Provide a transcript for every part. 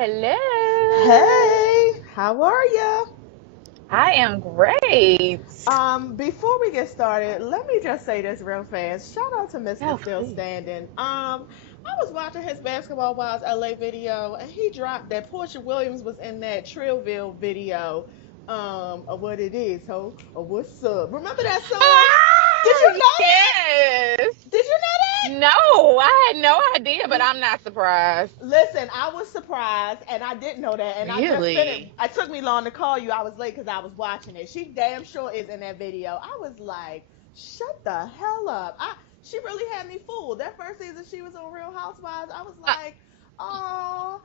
Hello. Hey, how are ya? I am great. Before we get started, let me just say this real fast. Shout out to Mr. Oh, Still please. Standing. I was watching his Basketball Wives LA video, and he dropped that Portia Williams was in that Trillville video, of what it is, ho, or what's up. Remember that song? Did you Oh, know yes. that? Did you know that? No, I had no idea, but I'm not surprised. Listen, I was surprised, and I didn't know that, and I just finished. Really? It took me long to call you. I was late because I was watching it. She damn sure is in that video. I was like, shut the hell up. She really had me fooled. That first season she was on Real Housewives, I was Uh, like, oh,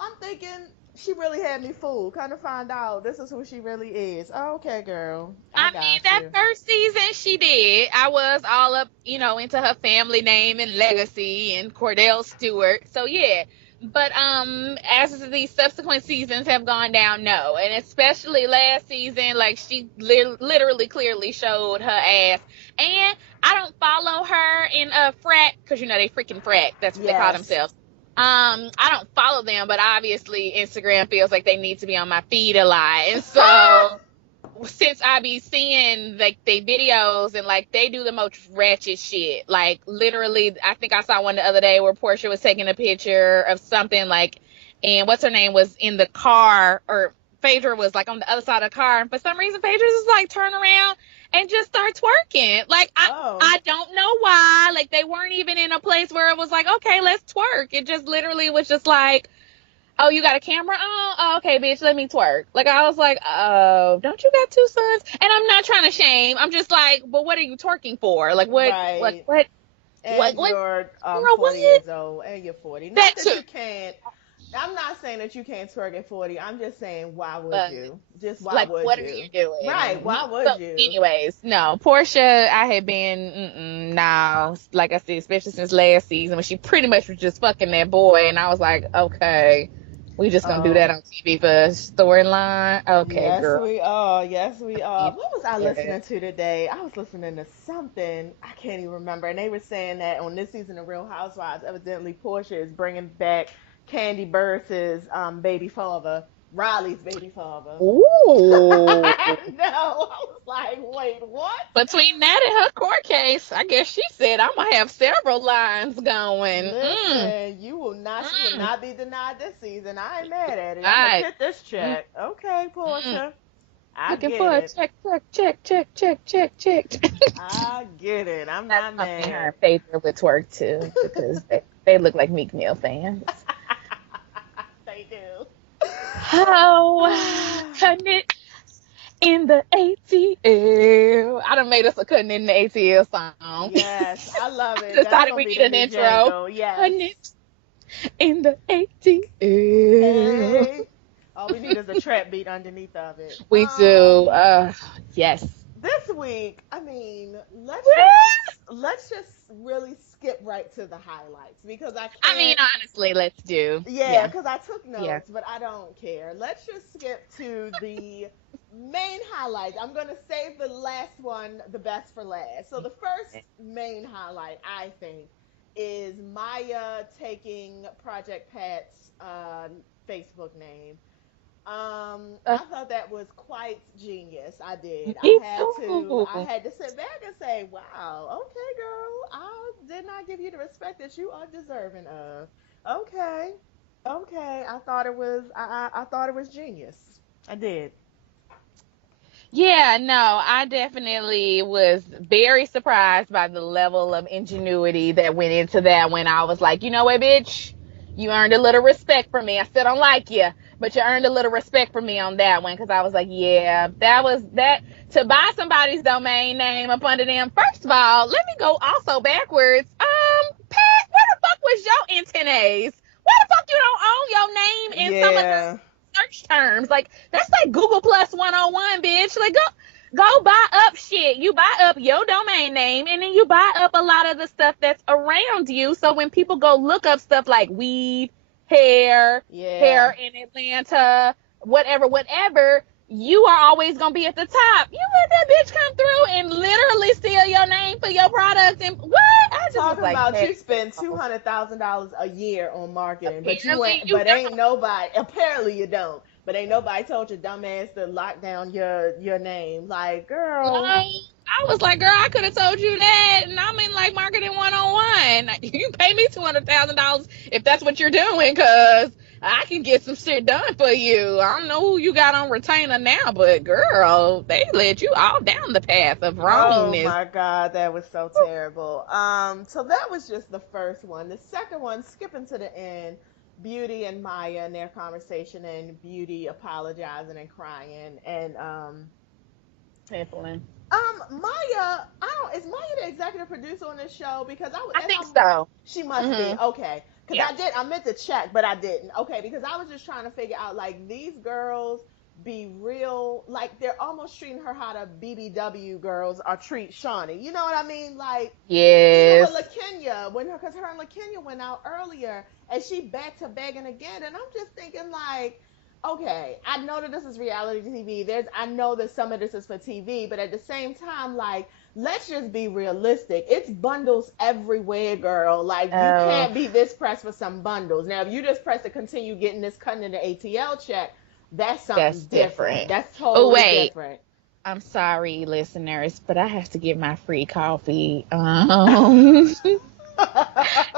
I'm thinking she really had me fooled. Kind of find out this is who she really is. Okay, girl, I I mean, got that you. first season she did. I was all up, into her family name and legacy and Cordell Stewart. So yeah. But as these subsequent seasons have gone down, no. And especially last season, like she literally clearly showed her ass. And I don't follow her in a frat because they freaking frat. That's what they call Yes. themselves. I don't follow them, but obviously Instagram feels like they need to be on my feed a lot. And so since I be seeing like they videos and like they do the most ratchet shit. Like literally, I think I saw one the other day where Portia was taking a picture of something like, and what's her name was in the car, or Phaedra was like on the other side of the car, and for some reason Phaedra just like turn around and just start twerking. Like I Oh. I don't know why. Like they weren't even in a place where it was like, okay, let's twerk. It just literally was just like, oh, you got a camera on? Oh, okay, bitch, let me twerk. Like, I was like, oh, don't you got two sons? And I'm not trying to shame. I'm just like, but what are you twerking for? Like, Right. And what, you're girl, 40 what? years old, and you're 40. Not That that too. you can't. I'm not saying that you can't twerk at 40. I'm just saying, why would But, you? Just why like, would what are you you? doing? Right, And why so, would you? anyways, no, Portia, I had been, no, like I said, especially since last season when she pretty much was just fucking that boy. And I was like, okay, we just gonna do that Oh, on TV for a storyline? Okay, yes, girl. we are. Yes, we are. Yeah. What was I listening to today? I was listening to something. I can't even remember. And they were saying that on this season of Real Housewives, evidently Portia is bringing back Candy Burris's baby father, Riley's baby father. Ooh. I know. I was like, wait, what? Between that and her court case, I guess she said I'm gonna have several lines going. Listen, she will Mm. not be denied this season. I ain't mad at it. I'm gonna Right. get this Mm, check. Okay, mm. Portia. I Looking get for a it. check, check, check, check, check, check, check. I get it. I'm That's not something her mad. and Phaedra would twerk too, because they look like Meek Mill fans. They do. Oh, cutting it in the ATL. I done made us a cutting in the ATL song. Yes, I love it. That's Decided gonna we be need the an new intro. jangle. Yes. Cutting it in the ATL. Hey. All we need is a trap beat underneath of it. We do. Yes. This week, I mean, let's just really skip right to the highlights because I I mean, can't. honestly, let's do. Yeah, Yeah. because I took Yeah. notes, but I don't care. Let's just skip to the main highlights. I'm gonna save the last one, the best for last. So the first main highlight, I think, is Maya taking Project Pat's Facebook name. Uh, I thought that was quite genius. I did. I me had to. I too. had to sit back and say, "Wow, okay, girl. I did not give you the respect that you are deserving of." Okay, okay. I thought it was. I thought it was genius. I did. Yeah, no, I definitely was very surprised by the level of ingenuity that went into that when I was like, you know what, bitch? You earned a little respect from me. I still don't like you, but you earned a little respect from me on that one because I was like, yeah, that was that to buy somebody's domain name up under them. First of all, let me go also backwards. Pat, where the fuck was your antennas? Why the fuck you don't own your name in some of the Yeah. search terms? Like that's like Google Plus 101, bitch. Like go buy up shit. You buy up your domain name and then you buy up a lot of the stuff that's around you. So when people go look up stuff like weed, hair, Yeah. hair in Atlanta, whatever, you are always gonna be at the top. You let that bitch come through and literally steal your name for your product and what? I just was Talking like, about you hey, spend girl, $200,000 a year on marketing, but you apparently ain't, you but ain't don't. nobody. Apparently you don't, but ain't nobody told your dumb ass to lock down your name. Like, girl, I was like, girl, I could have told you that, and I'm in like marketing 101. You pay me $200,000 if that's what you're doing, cause I can get some shit done for you. I don't know who you got on retainer now, but girl, they led you all down the path of oh wrongness. my God, that was so terrible. So that was just the first one. The second one, skipping to the end, Beauty and Maya and their conversation, and Beauty apologizing and crying, and Pimpling. Maya, I don't. Is Maya the executive producer on this show? Because I as think I'm, so. she must be Hmm. okay. Because Yeah. I meant to check, but I didn't. Okay, because I was just trying to figure out like these girls be real, like they're almost treating her how the BBW girls are treat Shawnee. You know what I mean? Like even with Yes. LaKenya, when because her and LaKenya went out earlier, and she back to begging again, and I'm just thinking like okay, I know that this is reality TV. I know that some of this is for TV, but at the same time, like, let's just be realistic. It's bundles everywhere, girl. Like, you Oh, can't be this pressed for some bundles. Now, if you just press to continue getting this cutting in the ATL check, that's something that's different. different. That's Oh totally wait, different. I'm sorry, listeners, but I have to get my free coffee.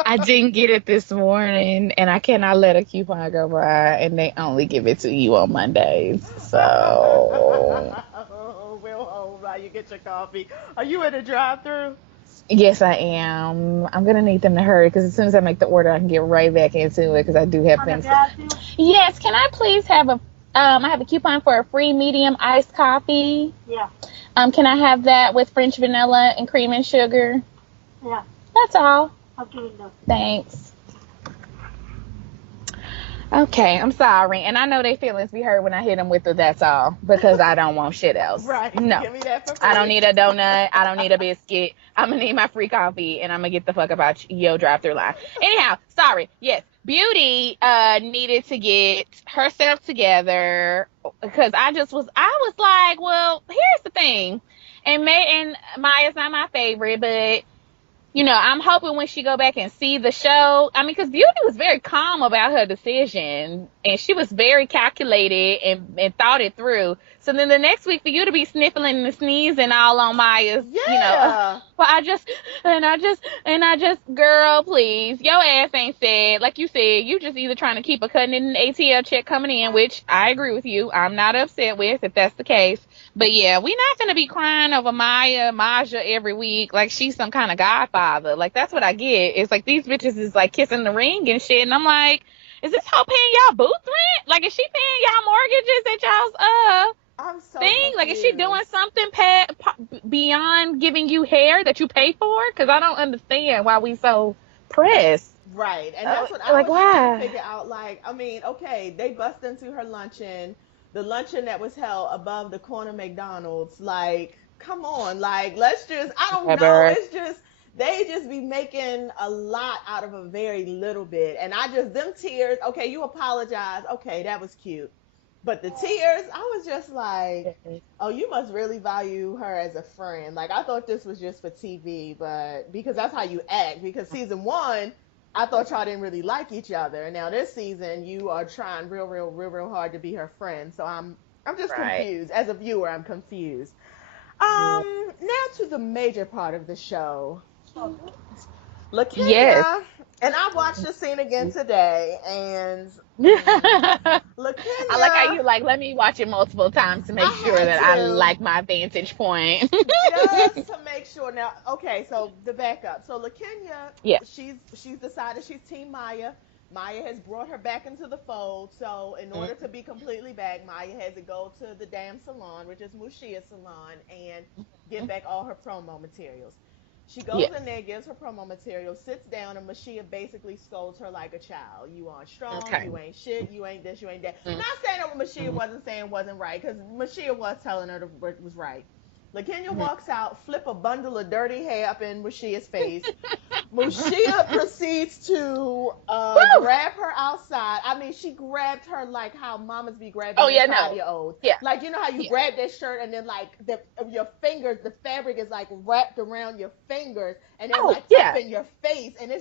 I didn't get it this morning, and I cannot let a coupon go by, and they only give it to you on Mondays. So, We'll hold while you get your coffee. Are you in a drive-through? yes, I am. I'm gonna need them to hurry because as soon as I make the order, I can get right back into it because I do have things. Yes, can I please have a I have a coupon for a free medium iced coffee. Yeah, Can I have that with French vanilla and cream and sugar? yeah, That's all. okay, window. Thanks. Okay, I'm sorry. And I know they feelings be hurt when I hit them with the that's all because I don't want shit else. Right. No. Give me that for I don't free. need a donut. I don't need a biscuit. I'm gonna need my free coffee and I'm gonna get the fuck about your drive through line. Anyhow, sorry. Yes. Beauty needed to get herself together because I was like, well, here's the thing. And May and Maya's not my favorite, but I'm hoping when she go back and see the show, I mean, because Beauty was very calm about her decision, and she was very calculated and thought it through. So then the next week for you to be sniffling and sneezing all on Maya's, Yeah. well, girl, please, your ass ain't said, like you said, you just either trying to keep a cutting in an ATL check coming in, which I agree with you. I'm not upset with if that's the case. But yeah, we not gonna be crying over Maja every week like she's some kind of godfather. Like that's what I get. It's like these bitches is like kissing the ring and shit, and I'm like, is this hoe paying y'all booth rent? Like, is she paying y'all mortgages at y'all's I'm so thing? Like, is she doing confused. something beyond giving you hair that you pay for? Because I don't understand why we so pressed. Right. And that's what I Like, was trying to why? figure out. Like, I mean, okay, they bust into her luncheon, the luncheon that was held above the corner McDonald's. Like, come on. Like, let's just, I don't know. Whatever. It's just, they just be making a lot out of a very little bit. And them tears, okay, you apologize. Okay, that was cute. But the tears, I was just like, oh, you must really value her as a friend. Like, I thought this was just for TV, but because that's how you act. Because season one, I thought y'all didn't really like each other. And now this season, you are trying real, real, real, real hard to be her friend. So I'm just Right. confused. As a viewer, I'm confused. Yeah. Now to the major part of the show. Yes. LaKenya, and I watched the scene again today, and I like how LaKenya, you like, let me watch it multiple times to make sure I had that I to like my vantage point. just to make sure. Now, okay, so the backup. So LaKenya, Yeah. she's decided she's Team Maya. Maya has brought her back into the fold. So in order to be completely back, Maya has to go to the damn salon, which is Mushia's salon, and get back all her promo materials. She goes Yes. in there, gives her promo materials, sits down, and Mashia basically scolds her like a child. You aren't strong, Okay. you ain't shit, you ain't this, you ain't that. Mm-hmm. Not saying that what Mashia wasn't saying wasn't right, because Mashia was telling her what was right. LaKenya walks out, flip a bundle of dirty hair up in Mushia's face. Mushia proceeds to Woo! grab her outside. I mean, she grabbed her like how mamas be grabbing Oh their yeah, no. 5-year-olds. Yeah. Like, you know how you Yeah. grab that shirt and then like your fingers, the fabric is like wrapped around your fingers and then Oh like up yeah. in your face. And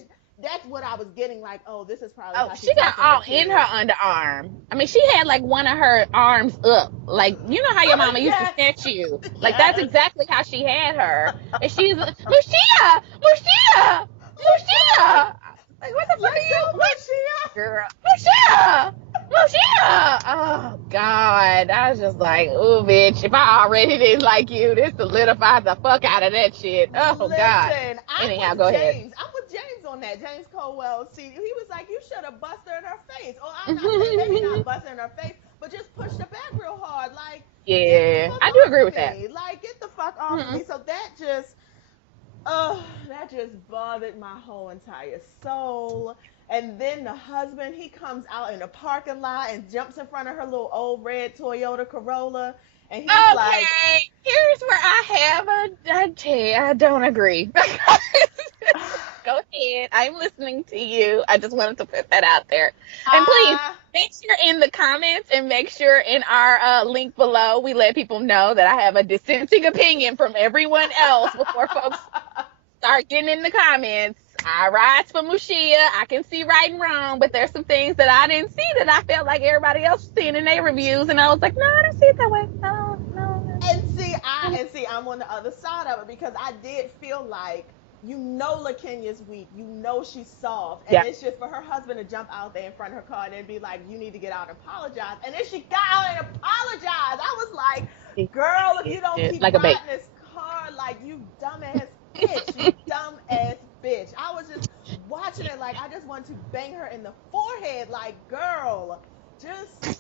that's what I was getting like, oh, this is probably Oh, how she she got talked to her all in her kids. underarm. I mean, she had like one of her arms up. Like, you know how your mama used to Yes. snatch you? Like, that's Yes. exactly how she had her. And she's like, Lucia! Lucia! Lucia! Like, what the fuck are Let you? go, What? Mushia. Girl. Lucia! Lucia! Oh, God. I was just like, ooh, bitch. If I already didn't like you, this solidifies the fuck out of that shit. Oh, God. Listen, Anyhow, go ahead. I'm with James on that. James Colwell. See, he was like, you should have busted her in her face. Or I'm not saying maybe not busted in her face, but just pushed her back real hard. Like, get the Yeah, fuck I do off agree of with that. me. Like, get the fuck off of Mm-hmm. me. So that just bothered my whole entire soul. And then the husband, he comes out in the parking lot and jumps in front of her little old red Toyota Corolla. And he's like, Okay, here's where I have I don't agree. Go ahead. I'm listening to you. I just wanted to put that out there. And please ah. make sure in the comments and make sure in our link below we let people know that I have a dissenting opinion from everyone else before folks start getting in the comments. I rise for Mushia. I can see right and wrong, but there's some things that I didn't see that I felt like everybody else was seeing in their reviews, and I was like, no, I don't see it that way. No, no. I'm on the other side of it because I did feel like, LaKenya's weak, she's soft, and Yeah. it's just for her husband to jump out there in front of her car and then be like, you need to get out and apologize. And then she got out and apologized. I was like, girl, if you don't keep Like a baby. riding this car, like, you dumbass bitch, you dumbass bitch. I was just watching it like I just wanted to bang her in the forehead, like, girl, just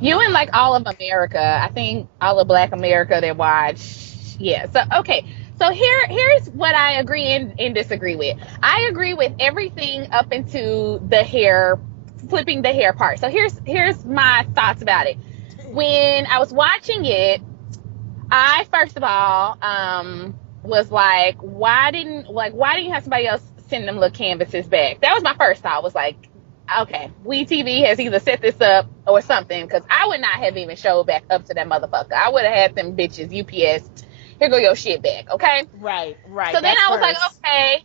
You and like all of America, I think all of Black America that watch. Yeah. So okay. So here's what I agree and disagree with. I agree with everything up into the hair, flipping the hair part. So here's my thoughts about it. When I was watching it, I first of all was like, why didn't you have somebody else send them little canvases back? That was my first thought. Was like, okay, WeTV has either set this up or something, because I would not have even showed back up to that motherfucker. I would have had them bitches UPS, here go your shit back, okay? right. So then I was like, First. okay,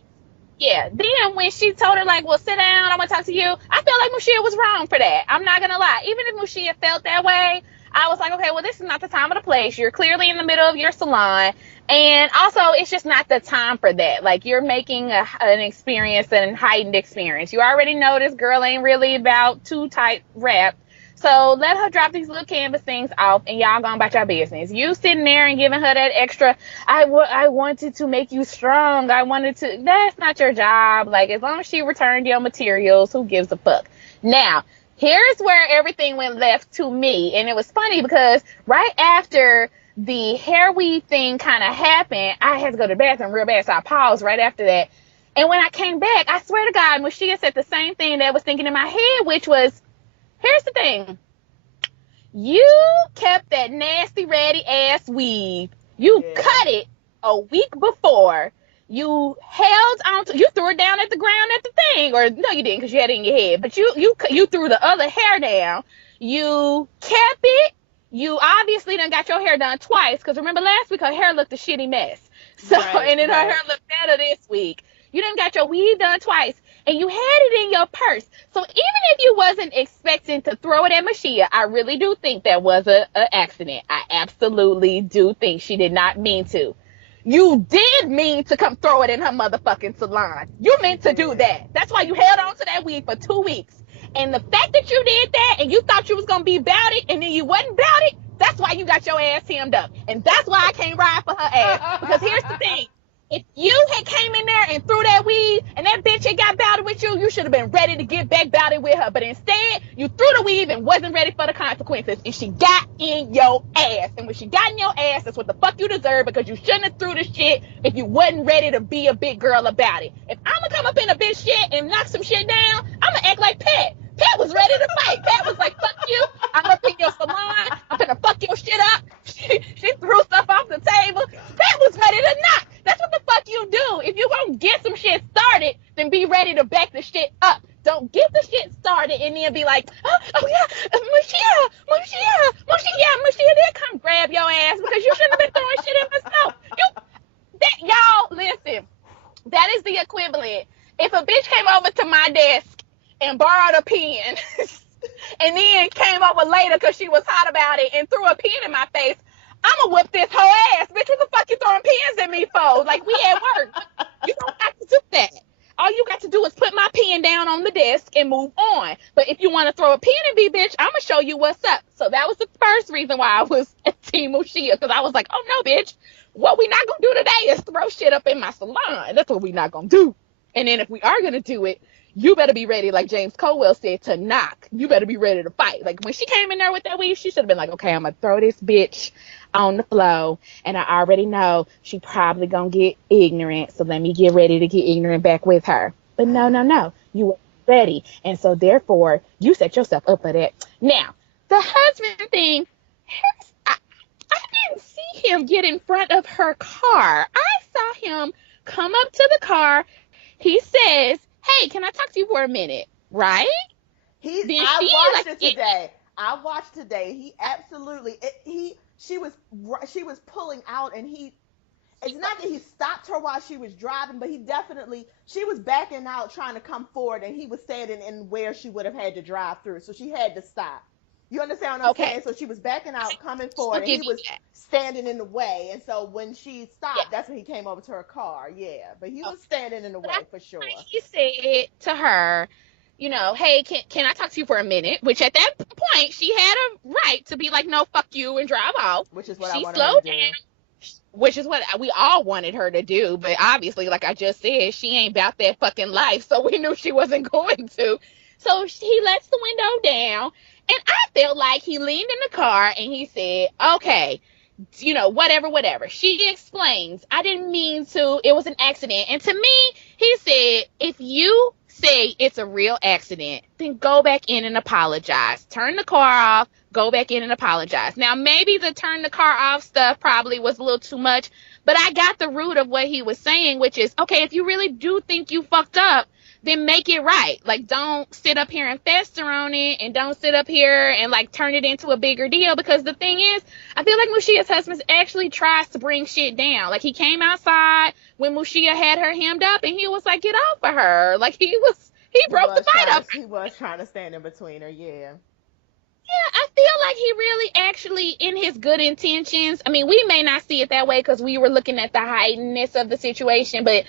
yeah. Then when she told her, like, well, sit down, I want to talk to you, I felt like Mushia was wrong for that. I'm not going to lie. Even if Mushia felt that way, I was like, okay, well, this is not the time or the place. You're clearly in the middle of your salon. And also, it's just not the time for that. Like, you're making an experience, an heightened experience. You already know this girl ain't really about too tight wrapped. So let her drop these little canvas things off and y'all gonna about your business. You sitting there and giving her that extra, I wanted to make you strong. That's not your job. Like, as long as she returned your materials, who gives a fuck? Now, here's where everything went left to me. And it was funny because right after the hair weave thing kind of happened, I had to go to the bathroom real bad. So I paused right after that. And when I came back, I swear to God, Mushia said the same thing that I was thinking in my head, which was, here's the thing. You kept that nasty, ratty ass weave. You cut it a week before. You held on to, you threw it down at the ground at the thing, or no, you didn't because you had it in your head. But you threw the other hair down. You kept it. You obviously done got your hair done twice, because remember last week her hair looked a shitty mess. So and then her hair looked better this week. You done got your weave done twice, and you had it in your purse. So even if you wasn't expecting to throw it at Mushia, I really do think that was a accident. I absolutely do think she did not mean to. You did mean to come throw it in her motherfucking salon. You meant to do that. That's why you held on to that weave for 2 weeks. And the fact that you did that and you thought you was going to be about it and then you wasn't about it, that's why you got your ass hemmed up. And that's why I can't ride for her ass. Because here's the thing. If you had came in there and threw that weave and that bitch had got bouted with you, you should have been ready to get back bouted with her. But instead, you threw the weave and wasn't ready for the consequences. And she got in your ass. And when she got in your ass, that's what the fuck you deserve, because you shouldn't have threw the shit if you wasn't ready to be a big girl about it. If I'm gonna come up in a bitch shit and knock some shit down, I'm gonna act like Pat. Pat was ready to fight. Pat was like, fuck you. I'm up in your salon. I'm gonna fuck your shit up. She threw stuff be like, oh yeah, Mushia, they'll come grab your ass because you shouldn't have been throwing shit in my snow. Y'all, listen, that is the equivalent. If a bitch came over to my desk and borrowed a pen and then came over later because she was hot about it and threw a pen in my face, I'ma whip this whole ass. Bitch, what the fuck you throwing pens at me for? Like, we at work. You don't have to do that. All you got to do is put my pen down on the desk and move on. But if you want to throw a pen at me, bitch, I'm going to show you what's up. So that was the first reason why I was at Team Ushia, because I was like, oh, no, bitch. What we not going to do today is throw shit up in my salon. That's what we not going to do. And then if we are going to do it, you better be ready, like James Colwell said, to knock. You better be ready to fight. Like, when she came in there with that weave, she should have been like, okay, I'm going to throw this bitch on the floor, and I already know she probably going to get ignorant, so let me get ready to get ignorant back with her. But no. You were ready. And so, therefore, you set yourself up for that. Now, the husband thing, I didn't see him get in front of her car. I saw him come up to the car. He says, hey, can I talk to you for a minute? Right? I watched it today. He absolutely, she was pulling out, and it's not that he stopped her while she was driving, but she was backing out trying to come forward, and he was standing in where she would have had to drive through. So she had to stop. You understand what I'm saying? So she was backing out, coming forward, and he was standing in the way. And so when she stopped, that's when he came over to her car. Yeah, but he was standing in the way for sure. He said to her, hey, can I talk to you for a minute? Which at that point, she had a right to be like, no, fuck you, and drive off. Which is what I wanted her to do. Which is what we all wanted her to do. But obviously, like I just said, she ain't about that fucking life. So we knew she wasn't going to. So he lets the window down. And I felt like he leaned in the car and he said, okay, whatever. She explains, I didn't mean to. It was an accident. And to me, he said, if you say it's a real accident, then go back in and apologize. Turn the car off. Go back in and apologize. Now, maybe the turn the car off stuff probably was a little too much, but I got the root of what he was saying, which is, okay, if you really do think you fucked up, then make it right. Like, don't sit up here and fester on it, and don't sit up here and, like, turn it into a bigger deal, because the thing is, I feel like Mushia's husband actually tries to bring shit down. Like, he came outside when Mushia had her hemmed up, and he was like, get off of her. Like, he broke the fight up. He was trying to stand in between her, yeah. Yeah, I feel like he really actually, in his good intentions, I mean, we may not see it that way because we were looking at the heightenedness of the situation, but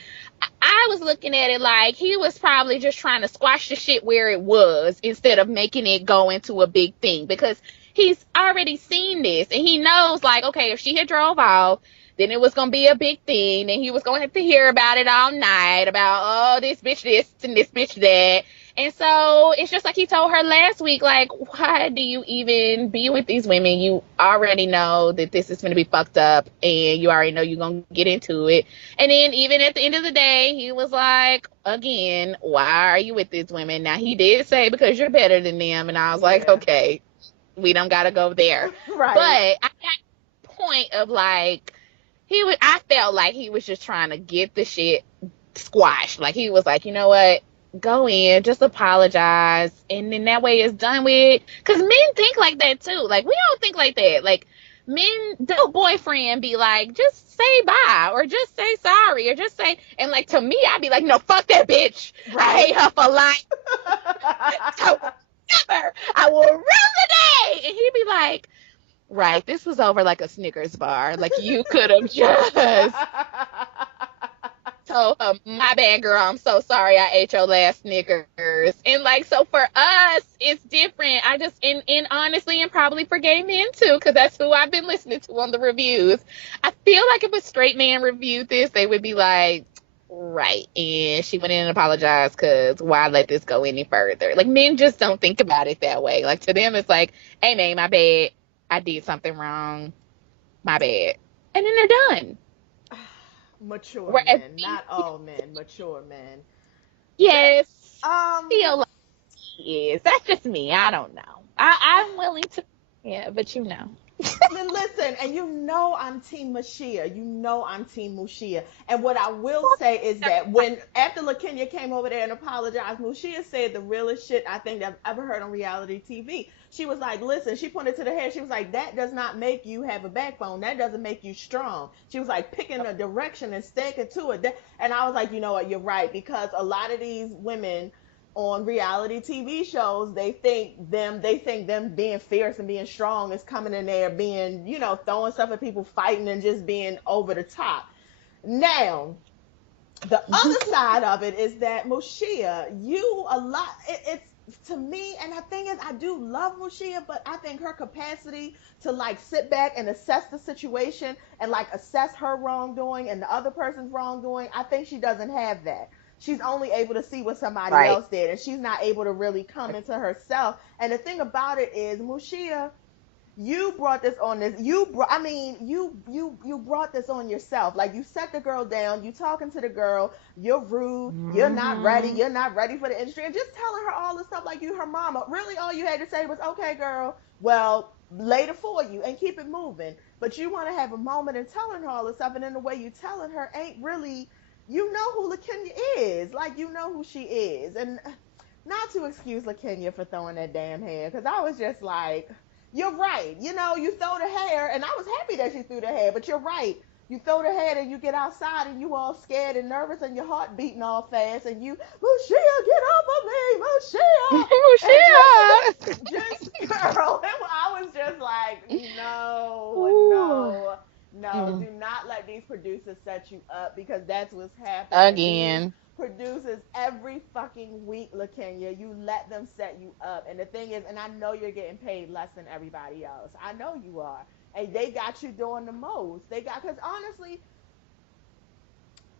I was looking at it like he was probably just trying to squash the shit where it was instead of making it go into a big thing, because he's already seen this and he knows, like, okay, if she had drove off, then it was going to be a big thing, and he was going to have to hear about it all night, about, oh, this bitch this and this bitch that. And so it's just like he told her last week, like, why do you even be with these women? You already know that this is going to be fucked up, and you already know you're going to get into it. And then even at the end of the day, he was like, again, why are you with these women? Now, he did say, because you're better than them. And I was like, okay, we don't got to go there. Right. But I got the point of, like, I felt like he was just trying to get the shit squashed. Like, he was like, you know what? Go in, just apologize, and then that way it's done with. Because men think like that too. Like, we don't think like that. Like, men, their boyfriend be like, just say bye, or just say sorry, or just say, and like, to me, I'd be like, no, fuck that bitch. Right. I hate her for life. So, never. I will rule the day. And he'd be like, right, this was over like a Snickers bar. Like, you could have just told her, my bad, girl, I'm so sorry I ate your last Snickers. And like, so for us, it's different. I just, and honestly, and probably for gay men too, because that's who I've been listening to on the reviews, I feel like if a straight man reviewed this, they would be like, right, and she went in and apologized, because why let this go any further? Like, men just don't think about it that way. Like, to them, it's like, hey, man, my bad, I did something wrong, my bad. And then they're done. Mature men, not all men, mature men. Yes. Feel like he is. That's just me. I don't know. I'm willing to, yeah, but you know. Listen, and you know I'm Team Mashia. You know I'm Team Mushia. And what I will say is that when after LaKenya came over there and apologized, Mushia said the realest shit I think I've ever heard on reality TV. She was like, listen, she pointed to the hair. She was like, that does not make you have a backbone. That doesn't make you strong. She was like picking a direction and sticking to it. And I was like, you know what, you're right. Because a lot of these women on reality TV shows, they think them being fierce and being strong is coming in there being, throwing stuff at people, fighting and just being over the top. Now, the other side of it is that Moshia, you a lot it's to me, and the thing is I do love Moshia, but I think her capacity to like sit back and assess the situation and like assess her wrongdoing and the other person's wrongdoing, I think she doesn't have that. She's only able to see what somebody Right. else did, and she's not able to really come into herself. And the thing about it is, Moshia, you brought this on this you brought I mean you brought this on yourself. Like, you set the girl down, you talking to the girl, you're rude, Hmm. you're not ready for the industry, and just telling her all this stuff like you her mama. Really, all you had to say was, okay girl, well, later for you, and keep it moving. But you want to have a moment and telling her all this stuff, and then the way you telling her ain't really, you know who LaKenya is. Like, you know who she is. And not to excuse LaKenya for throwing that damn hair, because I was just like, you're right. You throw the hair, and I was happy that she threw the hair, but you're right. You throw the hair and you get outside and you all scared and nervous and your heart beating all fast and you, Mushia, get off of me, Mushia. And Sure. girl, I was just like, no, Ooh. no, no, Mm. do not let these producers set you up, because that's what's happening. These Again. producers every fucking week, LaKenya, you let them set you up. And the thing is, and I know you're getting paid less than everybody else. I know you are. And they got you doing the most. Because honestly,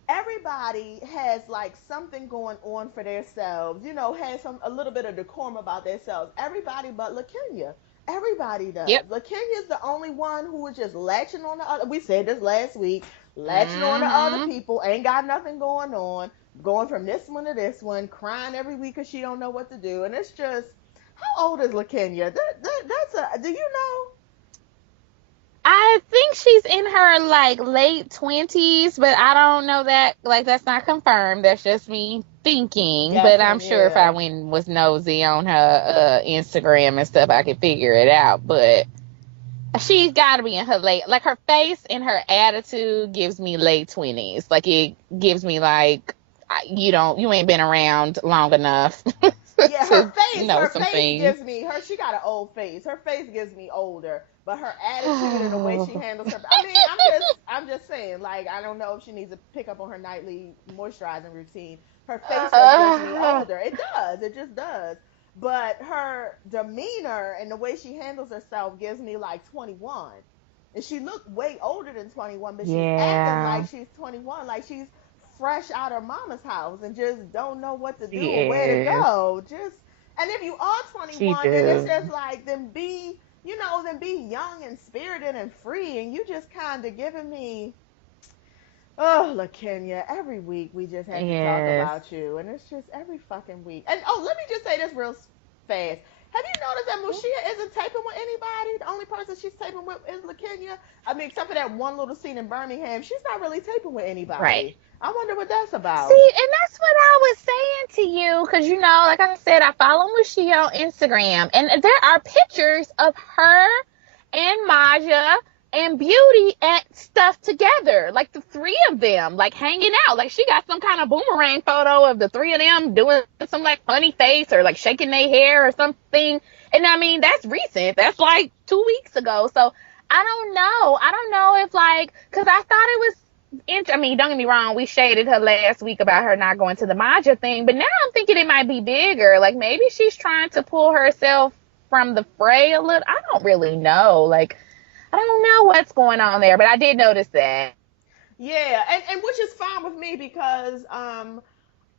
everybody has like something going on for themselves, has a little bit of decorum about themselves. Everybody but LaKenya. Everybody does. Yep. LaKenya's the only one who is just latching on the other. We said this last week, latching on to other Hmm. people, ain't got nothing going on, going from this one to this one, crying every week because she don't know what to do. And it's just, how old is LaKenya? Do you know? I think she's in her like late 20s, but I don't know that. Like, that's not confirmed. That's just me thinking. But I'm Guessing, sure if I yeah. went and was nosy on her Instagram and stuff, I could figure it out. But she's got to be in her late. Like, her face and her attitude gives me late 20s. Like, it gives me like, you ain't been around long enough Yeah, to know her some face things. gives me her. She got an old face. Her face gives me older, but her attitude and the way she Oh. handles her. I mean, I'm just saying. Like, I don't know if she needs to pick up on her nightly moisturizing routine. Her face just gives me older. It does. It just does. But her demeanor and the way she handles herself gives me like 21. And she looked way older than 21, but she's acting Yeah, like she's 21, like she's fresh out of mama's house and just don't know what to do she or where to is. go. And if you are She 21, then it's do. just like, then be young and spirited and free. And you just kind of giving me, oh, LaKenya, every week we just have to talk Yes. about you, and it's just every fucking week. And oh, let me just say this real fast. Have you noticed that Mushia isn't taping with anybody? The only person she's taping with is LaKenya. I mean, except for that one little scene in Birmingham, she's not really taping with Right. anybody. I wonder what that's about. See, and that's what I was saying to you, because like I said, I follow Mushi on Instagram, and there are pictures of her and Maja and Beauty at stuff together, like the three of them, like hanging out. Like, she got some kind of boomerang photo of the three of them doing some like funny face or like shaking their hair or something. And I mean, that's recent. That's like 2 weeks ago. So I don't know. I don't know if like, because I thought it was I mean, don't get me wrong, we shaded her last week about her not going to the Maja thing, but now I'm thinking it might be bigger. Like, maybe she's trying to pull herself from the fray a little. I don't really know. Like, I don't know what's going on there, but I did notice that. Yeah, and which is fine with me, because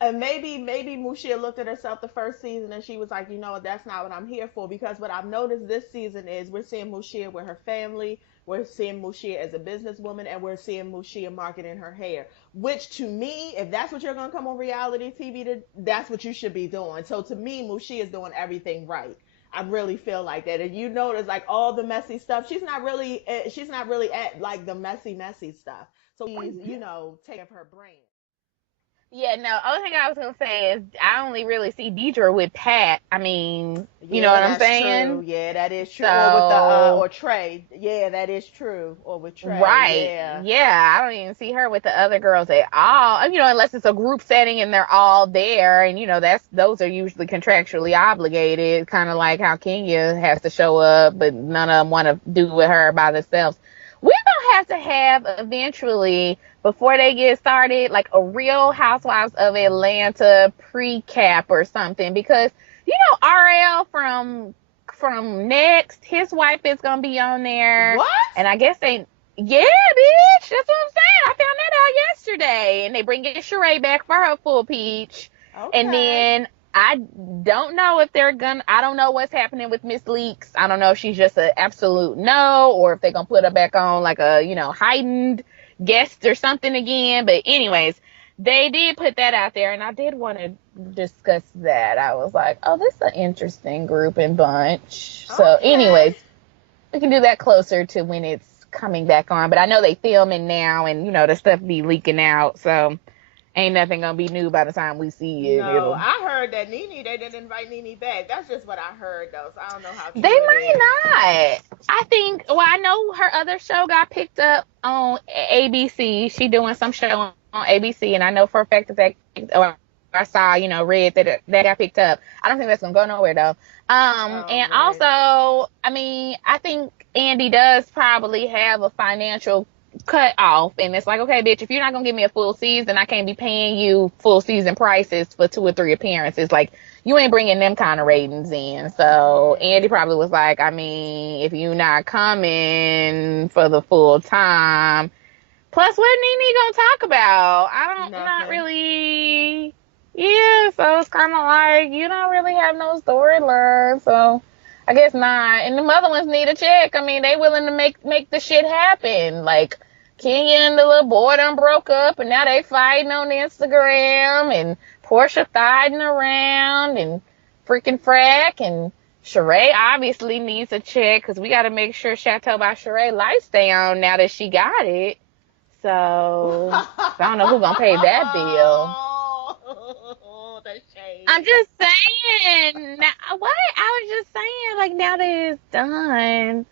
and maybe Mushia looked at herself the first season and she was like, that's not what I'm here for. Because what I've noticed this season is we're seeing Mushia with her family, we're seeing Mushia as a businesswoman, and we're seeing Mushia marketing her hair. Which, to me, if that's what you're gonna come on reality TV to, that's what you should be doing. So to me, Mushia is doing everything right. I really feel like that. And you notice like all the messy stuff, she's not really at like the messy stuff. So he's, take care of her brand. Yeah, no. Only thing I was gonna say is I only really see Deidre with Pat. I mean, you know Yeah, what I'm that's true. saying? Yeah, that is true. Or with the So or Trey. Yeah, that is true. Or with Trey. right. Yeah. Yeah, I don't even see her with the other girls at all. You know, unless it's a group setting and they're all there and those are usually contractually obligated, kind of like how Kenya has to show up, but none of them want to do with her by themselves. We're gonna have to have eventually, before they get started, like a real Housewives of Atlanta pre-cap or something, because RL from Next, his wife is gonna be on there, What? and I guess yeah, bitch, that's what I'm saying. I found that out yesterday, and they bringing Sheree back for her full peach, and Okay. then I don't know if I don't know what's happening with Miss Leaks. I don't know if she's just an absolute no, or if they're gonna put her back on like a heightened guest or something again. But anyways, they did put that out there, and I did want to discuss that. I was like, oh, this is an interesting group and bunch. So, Okay. anyways, we can do that closer to when it's coming back on. But I know they filming now, and the stuff be leaking out, so ain't nothing gonna be new by the time we see it. No, It'll I heard that they didn't invite Nene back. That's just what I heard though. So I don't know how They true it might is. not. I think. Well, I know her other show got picked up on ABC. She doing some show on ABC, and I know for a fact that or I saw, read that that got picked up. I don't think that's gonna go nowhere though. Oh, And right. also, I mean, I think Andy does probably have a financial cut off, and it's like, okay, bitch, if you're not gonna give me a full season, I can't be paying you full season prices for 2 or 3 appearances. Like, you ain't bringing them kind of ratings in. So Andy Mm, probably was like, I mean, if you not coming for the full time, plus what Nene gonna talk about? I'm not nothing. really. Yeah, so it's kind of like you don't really have no storyline, so I guess not. And the other ones need a check. I mean, they willing to make the shit happen. Like Kenya and the little boy done broke up, and now they fighting on Instagram, and Portia thiding around, and freaking frack, and Sheree obviously needs a check because we got to make sure Chateau by Sheree lights stay on now that she got it. So I don't know who gonna pay that bill. The I'm shade. just saying. What? I was just saying, like, now that it's done,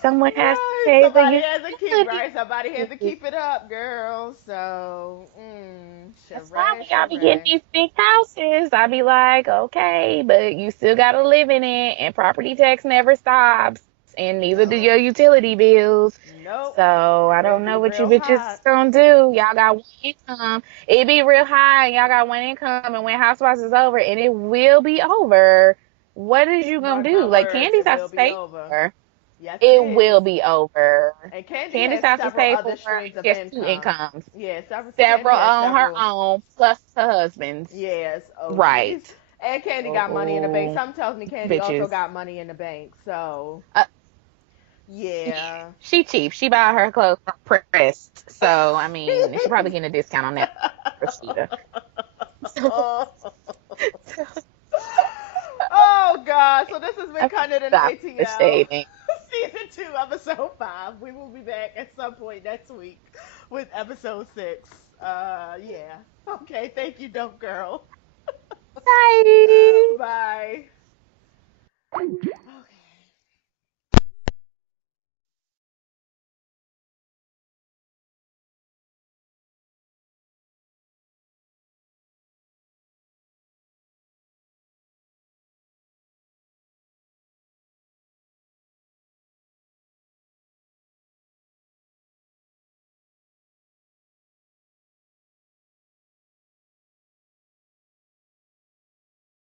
someone has to Right. pay the Somebody has to keep utilities. right. Somebody has to keep it up, girl. So, That's why Sheree, when y'all be getting Sheree. these big houses, I be like, okay, but you still gotta live in it, and property tax never stops, and neither do Nope. your utility bills. Nope. So I They don't be know what you real bitches high. gonna do. Y'all got one income. It be real high, and y'all got one income, and when Housewives is over, and it will be over, what is you gonna Mark do? my Like, words, Candy's it house will is be paid over. for. Yes, it It is. will be over. And Candy Candy's has house is several paid other for. streams of She has two income. incomes. Yeah, several. Candy Several has on her several. own, plus her husband's. Yes. Oh, she's Right. and Candy got money in the bank. Oh, Something tells me Candy also bitches. got money in the bank. So Uh, yeah, yeah. she cheap. She buy her clothes from pressed. So, I mean, she probably getting a discount on that Rashida. Oh God! So this has been Cuttin and Stop the ATL, shading. season 2, episode 5. We will be back at some point next week with episode 6. Yeah. Okay. Thank you, dope girl. Bye. Bye.